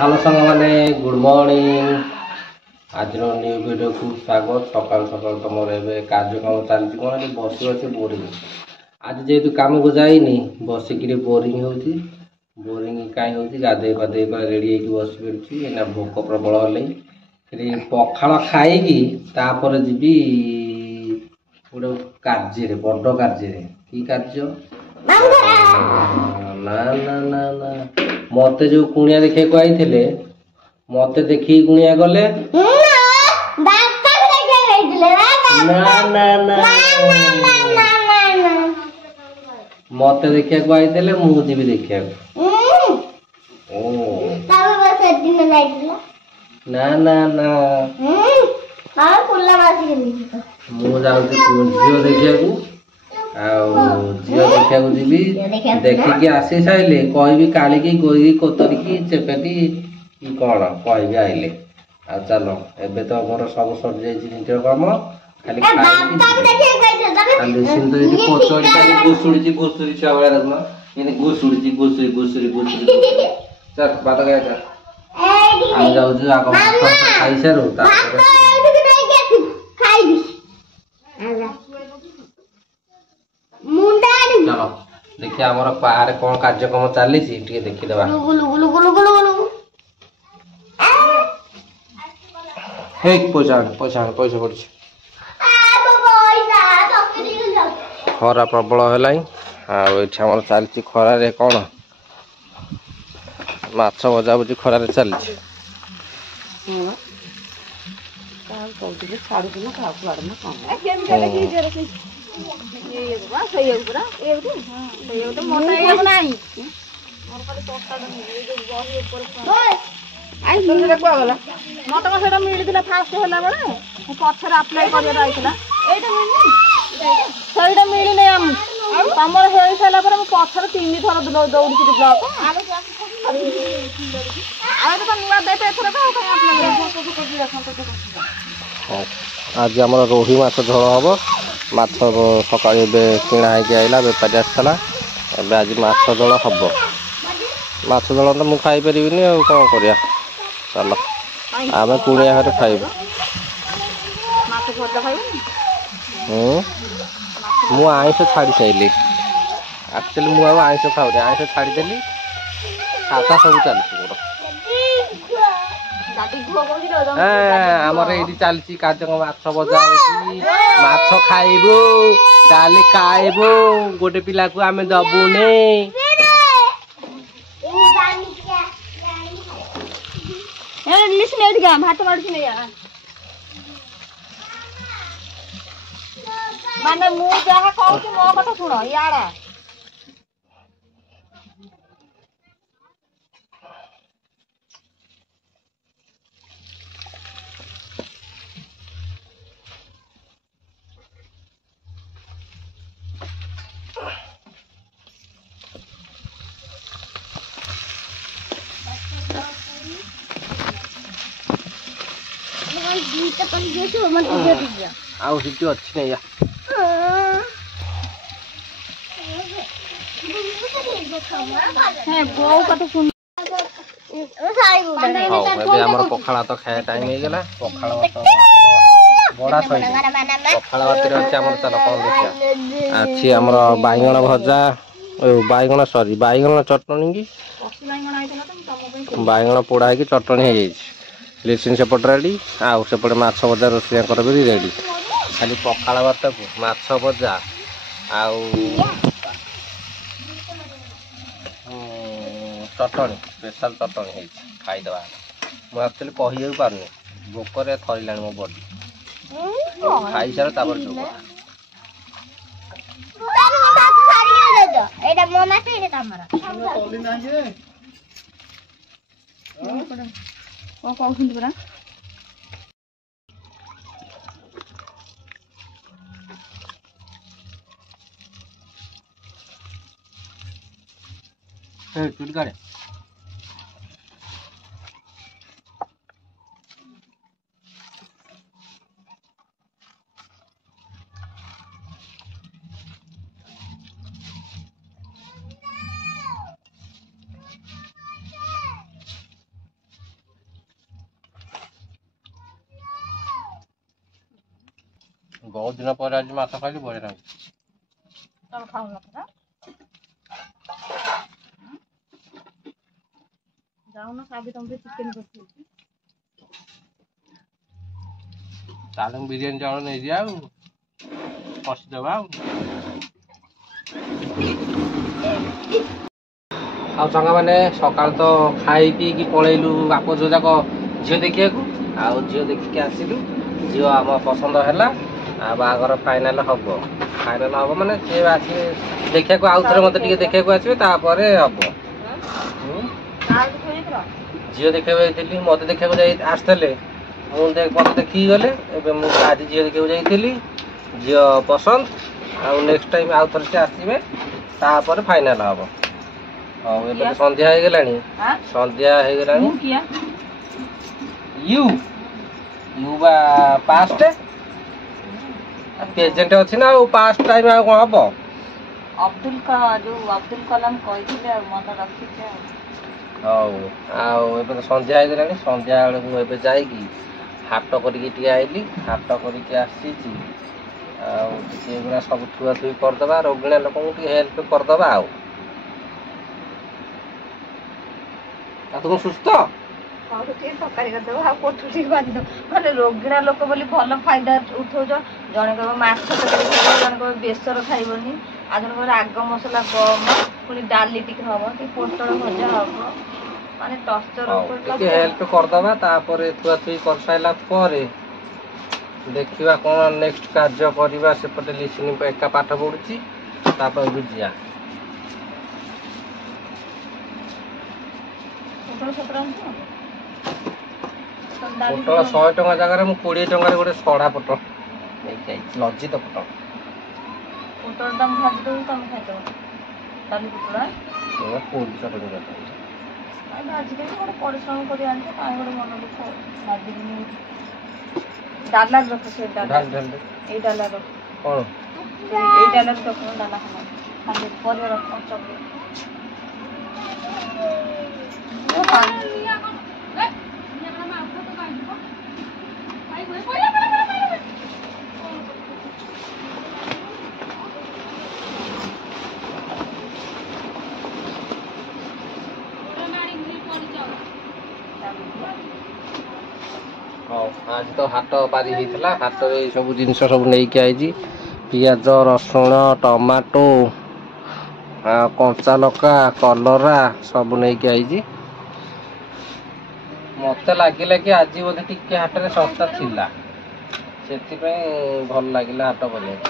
Hello सांग मैंने good morning. आज न्यू वीडियो को स्वागत। सकाल सकाल तुम कार्यक्रम चलती कौन बस बस बोरिंग। आज जेहेतु कम को जाइनी बसिक बोरिंग बोरिंग कहीं हो गाधे पाधे रेडी बस पड़ी ना भोक प्रबल हेल्ले पखाड़ खाई तापर जी गोटे कार्य बड़ कार्य कि कार्य ना ना ना ना मत जो कुणिया देखा आई मत देखी कुणिया गले मत देखा आई मुझे देखा ना ना ना मु झील देखा झील देखा जी देखिकी आसी सारे कहि काली गोई कोतरिकी चेपेटी कि कौन कह आइले आ चलो एबे तो मोर सब सर जाइए कम खाली कोचड़ी खाली घुसुड़ी घुसुड़ी छुआ भाई देखना ये घुसुड़ी घुसुड़ी घुसुड़ी घुसुड़ी चल बात कह चल हम जाऊँ आग खाई सारू चलो देखिए आमर बाहर कौन कार्यक्रम चली देखीदे पैसा पैसा पैसा पड़ी खरा प्रबल है चलती खरारे कौन माछ भजा भुजी खरारे चलती मत से मिलता फास्ट है पचर आप्लाय कर मिलने तुम हो सारा पचर 3 थर दौड़ी ब्लक नुआ देते आज आम रोही माछ झोल हम माछ सका किणा होगा बेपारी आसला आज माछ झोल हम माछ झोल तो मुझे खाईपारि कौन कर चलो आम कुणिया घर खाइब मु आइस छाड़ी सारे एक्चुअली मुझे आइस खाऊनी आइस छाड़देली सादा सब चलती मोर आमर ये चलती कार्यक्रम माछ भजा माछ खाइबू डाली खाइबू गोटे पिला को आम दबुने भात मारे माने मु जहा कहूँ मो कथा शुण इड़ा आउ सीटी अच्छी नहीं पखाड़ तो खाया टाइम होगा पखाड़ बड़ा पखाड़ भात चल कौन देखिए अच्छी आम बैगण भजा बैगण सरी बैगण चटनी की बैगण पोड़ा है चटनी हो लिसिन सेपट रेडी आउ सेपटे माछ भजा रोषेया भी रेडी खाली पखाड़ भात को माछ भजा आउ चटनी स्पेशल चटनी खाईदे मुझे एक्चुअली कही पार्नि भोकर थरला मो बडी खाई सारे परा चुट काढ़े बहुत दिन पर आज माछ खाइली बढ़िया लाଗୁଛି। ତମେ ଖାଉନଥିଲ ଯାଉନ କାଲି ତମେ ଚିକେନ କରିଥିଲି ତାହେଲେ ମୁଁ ବିରିୟାନୀ ଚାଉଳ ନେଇଯିବା ଆଉ କଷିଦେବା ଆଉ ସାଙ୍ଗମାନେ ସକାଳ ତ ଖାଇ ପିଇକି ପଳେଇଲୁ ବାପ ଝିଅ ଯାକ ଝିଅ ଦେଖିବାକୁ। ଆଉ ଝିଅ ଦେଖିକି ଆସିଲୁ, ଝିଅ ଆମ ପସନ୍ଦ ହେଲା ଆଉ ବାହାଘର ଫାଇନାଲ ହବ ମାନେ ସିଏ ଆସିବେ ଦେଖିବାକୁ, ଆଉ ଥରେ ମତେ ଟିକେ ଦେଖିବାକୁ ଆସିବେ ତାପରେ ହବ। ଝିଅ ଦେଖିବାକୁ ଯାଇଥିଲି, ମତେ ଦେଖିବାକୁ ଆସିଥିଲେ, ମୁଁ ମତେ ଦେଖିକି ଗଲେ। ଏବେ ମୁଁ ଆଜି ଝିଅ ଦେଖିବାକୁ ଯାଇଥିଲି, ଝିଅ ପସନ୍ଦ, ଆଉ ନେକ୍ସଟ ଟାଇମ ଆଉ ଥରେ ସେ ଆସିବେ ତାପରେ ଫାଇନାଲ ହବ। ହଉ ଏବେ ତ ସନ୍ଧ୍ୟା ହେଇଗଲାଣି, ୟୁ ବା ପାଷ୍ଟ ପ୍ରେଜେଣ୍ଟ ଅଛି ନା, ଆଉ ପାଷ୍ଟ ଟାଇମ ଆଉ କଣ ହବ? ଅବଦୁଲ କଲାମ କହିଥିଲେ ଆଉ ମନେ ରଖିଛେ ଆଉ। ହଉ ଆଉ ଏବେ ତ ସନ୍ଧ୍ୟା ହେଇଗଲାଣି, ସନ୍ଧ୍ୟା ବେଳକୁ ଏବେ ଯାଇକି ହାଟ କରିକି ଟିକେ ଆଇଲି, ହାଟ କରିକି ଆସିଛି। ଆଉ ଟିକେ ଏଗୁଡ଼ା ସବୁ ଥୁଆଥୁଇ କରିଦେବା, ରୋଗିଣା ଲୋକଙ୍କୁ ଟିକେ ହେଲ୍ପ କରିଦେବା। ଆଉ ତୁମ ସୁସ୍ଥ ଟିକେ ତରକାରୀ କରିଦେବ ଆଉ ପୋଟଳ ଟିକେ ଭାଜିଦେବ। ମାନେ ରୋଗିଣା ଲୋକ ବୋଲି ଭଲ ଫାଇଦା ଉଠଉଛ। ଜଣେ କହିବ ମାଛ ତରକାରୀ ଖାଇବ, ଜଣେ କହିବ ବେସର ଖାଇବନି, ଆଉ ଜଣେ କହିବ ରାଗ ମସଲା କମ, ପୁଣି ଡାଲି ଟିକେ ହବ, ଟିକେ ପୋଟଳ ଭଜା ହବ, ମାନେ ଟର୍ଚର ଉପରେ ଟିକେ ହେଲ୍ପ କରିଦେବା। ତାପରେ ଥୁଆଥୁଇ କରିସାରିଲା ପରେ ଦେଖିବା କ'ଣ ନେକ୍ସଟ କାର୍ଯ୍ୟ କରିବା। ସେପଟେ ଲିସିନି ଏକା ପାଠ ପଢୁଛି, ତାପରେ ବୁଝିବା। ପୋଟଳ 100 ଟଙ୍କା ଜାଗାରେ ମୁଁ 20 ଟଙ୍କାରେ ଗୋଟେ ସଢା ପୋଟଳ ନେଇକି ଆଇଛି, ଲଜ୍ଜିତ ପୋଟଳ। ପୋଟଳଟା ମୁଁ ଭାଜି ଦେବି, ତମେ ଖାଇଦେବ। ଡାଲି ପୋଟଳ ଭାଜିଦେବି, ଗୋଟେ ପରିଶ୍ରମ କରି ଆଣିଛ, କାହିଁ ଗୋଟେ ମନ ଦୁଃଖ ଭାଜିବିନି। ଡାଲାରେ ରଖ, ସେ ଡାଲା ଏଇ ଡାଲା ରଖ, କ'ଣ ଏଇ ଡାଲାରେ ରଖ, ଡାଲା ଖାଲି ପରିବା ରଖ, ଚକଲେଟ ହଉ ଆଜି ତ ହାଟ ପାରି ହେଇଥିଲା, ହାଟରେ ଏଇ ସବୁ ଜିନିଷ ସବୁ ନେଇକି ଆଇଛି। ପିଆଜ, ରସୁଣ, ଟମାଟୋ, କଞ୍ଚା ଲଙ୍କା, କଲରା ସବୁ ନେଇକି ଆଇଛି। ମତେ ଲାଗିଲା କି ଆଜି ବୋଧେ ଟିକେ ହାଟରେ ଶସ୍ତା ଥିଲା, ସେଥିପାଇଁ ଭଲ ଲାଗିଲା ହାଟ କରିବାକୁ।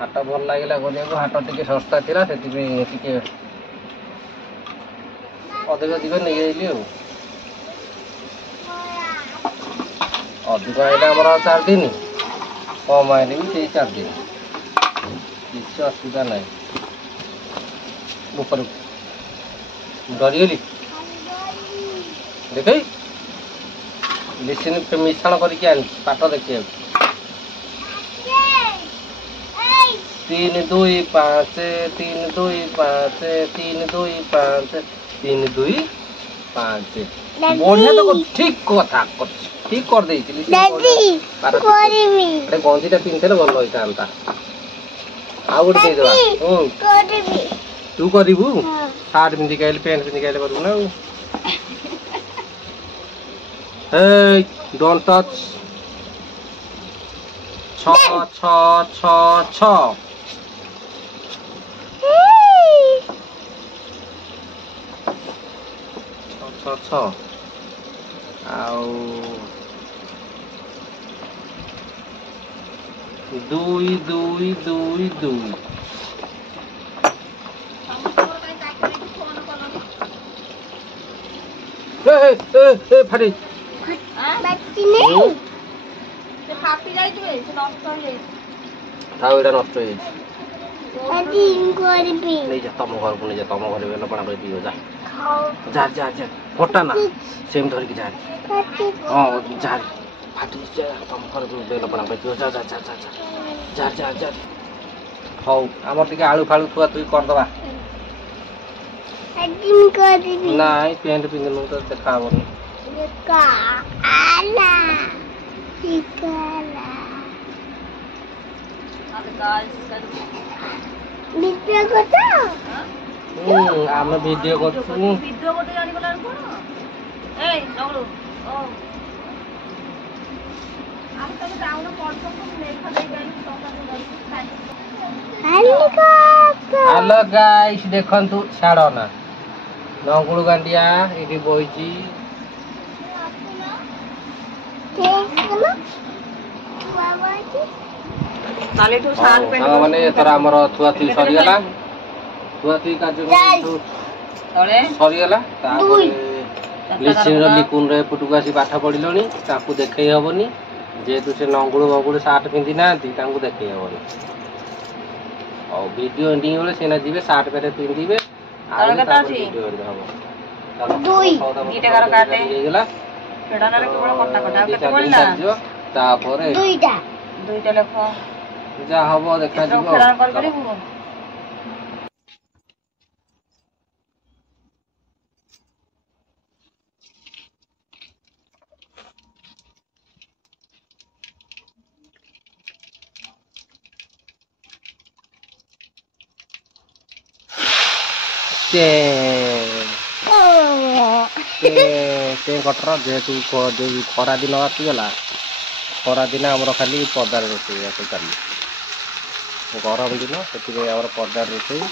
ହାଟ ଭଲ ଲାଗିଲା କରିବାକୁ, ହାଟ ଟିକେ ଶସ୍ତା ଥିଲା, ସେଥିପାଇଁ ଟିକେ ଅଧିକ ନେଇଯାଇଲି। ଆଉ ଅଧିକ ଆଇଲେ ଆମର 4 ଦିନ, କମ ଆଇଲେ ବି ସେଇ 4 ଦିନ, କିଛି ଅସୁବିଧା ନାହିଁ। ଉପରକୁ ଡରିଗଲି ଦେଖେଇ ଲିସିନି ମିଶାଣ କରିକି ଆଣିଛି ପାଠ ଦେଖିବାକୁ। 3 2 5 3 2 5 3 2 5 3 2 5 ବଢିଆ ତ ଠିକ କଥା ଠିକ କରିଦେଇଥିଲି। ଗଞ୍ଜିଟା ପିନ୍ଧିଥିଲେ ଭଲ ହେଇଥାନ୍ତା। ଆଉ ଗୋଟେ ଦେଇଦେବା। ତୁ କରିବୁ? ସାର୍ଟ ପିନ୍ଧିକି ଆଇଲେ, ପ୍ୟାଣ୍ଟ ପିନ୍ଧିକି ଆଇଲେ କରିବୁ ନା। ଆଉ Hey, don't touch. 6 ଆଉ 2 2 2 2 ফাটি ଥାଉ, ଏଇଟା ନଷ୍ଟ ହେଇଯାଇଛି। ନେଇଯା ତମ ଘରକୁ, ନେଇଯା ତମ ଘରେ ବେଲପଣା କରି ପିଇବ। ଯା ଯା ଯା, ଫଟା ନା ସେମିତି ଧରିକି ଯା। ହଁ ଯା, ଫାଟି ତମ ଘରକୁ ବେଲପଣା କରି ପିଇବ। ଯା ଯା ଯା ଯା ଯା ଯା ଯା। ହଉ ଆମର ଟିକେ ଆଳୁ ଫାଳୁ ଥୁଆଥୁଇ କରିଦେବା। ନାଇଁ ପ୍ୟାଣ୍ଟ ପିନ୍ଧିନୁ ତ ଦେଖା ହବନି। ଆମେ ଭିଡିଓ କରୁଛୁ। ଭିଡିଓ ଗୋଟେ ଜାଣିଗଲା କଣ ଏଇ ନଗଳୁ ଓ ଆମେ ତମେ ଯାଉନ ପଡୁଛ ଲେଖା ଦେଇକି ହ୍ୟାଲୋ ଗାଇସ୍ ଦେଖନ୍ତୁ ଛାଡ଼ ନା ନଙ୍ଗୁଳୁ ଗାଣ୍ଡିଆ ଏଠି ବଇଛି। ମାନେ ଏଥର ଆମର ଥୁଆଥୁଇ ସରିଗଲା। ଥୁଆଥୁଇ କାର୍ଯ୍ୟକ୍ରମ ସରିଗଲା। ତାପରେ ଲିସିନର ଲିକୁନର ଏପଟକୁ ଆସି ପାଠ ପଢିଲଣି। ତାଙ୍କୁ ଦେଖେଇ ହବନି ଯେହେତୁ ସେ ନଙ୍ଗୁଳୁ ବଙ୍ଗୁଳୁ ସାର୍ଟ ପିନ୍ଧି ନାହାନ୍ତି ତାଙ୍କୁ ଦେଖେଇ ହବନି। ଆଉ ଭିଡିଓ ଏଣ୍ଡିଂ ବେଳେ ସେନା ଯିବେ ସାର୍ଟ ପ୍ୟାଣ୍ଟ ପିନ୍ଧିବେ ତାପରେ ଯାହା ହବ ଦେଖାଯିବ। କଟର ଯେହେତୁ ଯୋଉ ଖରା ଦିନ ଆସିଗଲା ଖରା ଦିନ ଆମର ଖାଲି ପଦାରେ ରୋଷେଇବାସ ଚାଲିବ। ଗରମ ଦିନ ସେଥିପାଇଁ ଆମର ପଦାରେ ରୋଷେଇ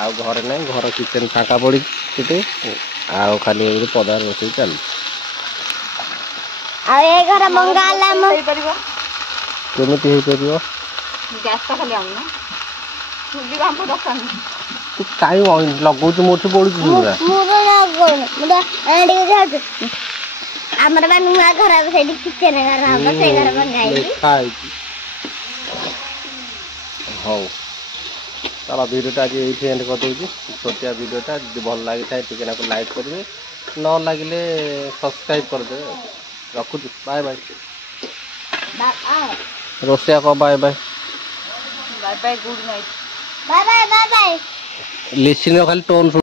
ଆଉ ଘରେ ନାହିଁ। ଘର କିଚେନ ଫାଙ୍କା ପଡ଼ିଛି ସେଠି ଆଉ ଖାଲି ଏଇ ପଦାରେ ରୋଷେଇ ଚାଲିଛି। ଆଉ ଏ ଘର ମଙ୍ଗା ହେଲା ହେଇପାରିବ କେମିତି ହେଇପାରିବ? ଗ୍ୟାସ ଟା ଖାଲି ଆଣୁନ ଚୁଲି ବାମ୍ଫ ଦରକାର ନାହିଁ। ତୁ କାଇଁ ଲଗଉଛୁ ମୋଠି ପଡୁଛୁ ଆମର ବା ନୂଆ ଘର ସେଇଠି କିଚେନ ଘର ହବ ସେଇ ଘର ଭଙ୍ଗା ହେଇଛି। ହଉ ତାର ଭିଡ଼ିଓଟା ଆଜି ଏଇଠି ଏଣ୍ଡ କରିଦେଉଛି। ଛୋଟିଆ ଭିଡ଼ିଓଟା ଯଦି ଭଲ ଲାଗିଥାଏ ଟିକେ ନାକୁ ଲାଇକ୍ କରିବେ ନ ଲାଗିଲେ ସବସ୍କ୍ରାଇବ୍ କରିଦେବେ। ରଖୁଛି ବାଏ ବାଏ। ରୋଷେଇଆ କହ bye bye. Bye bye good night. Bye bye bye bye. Listener ଖାଲି ଟୋନ୍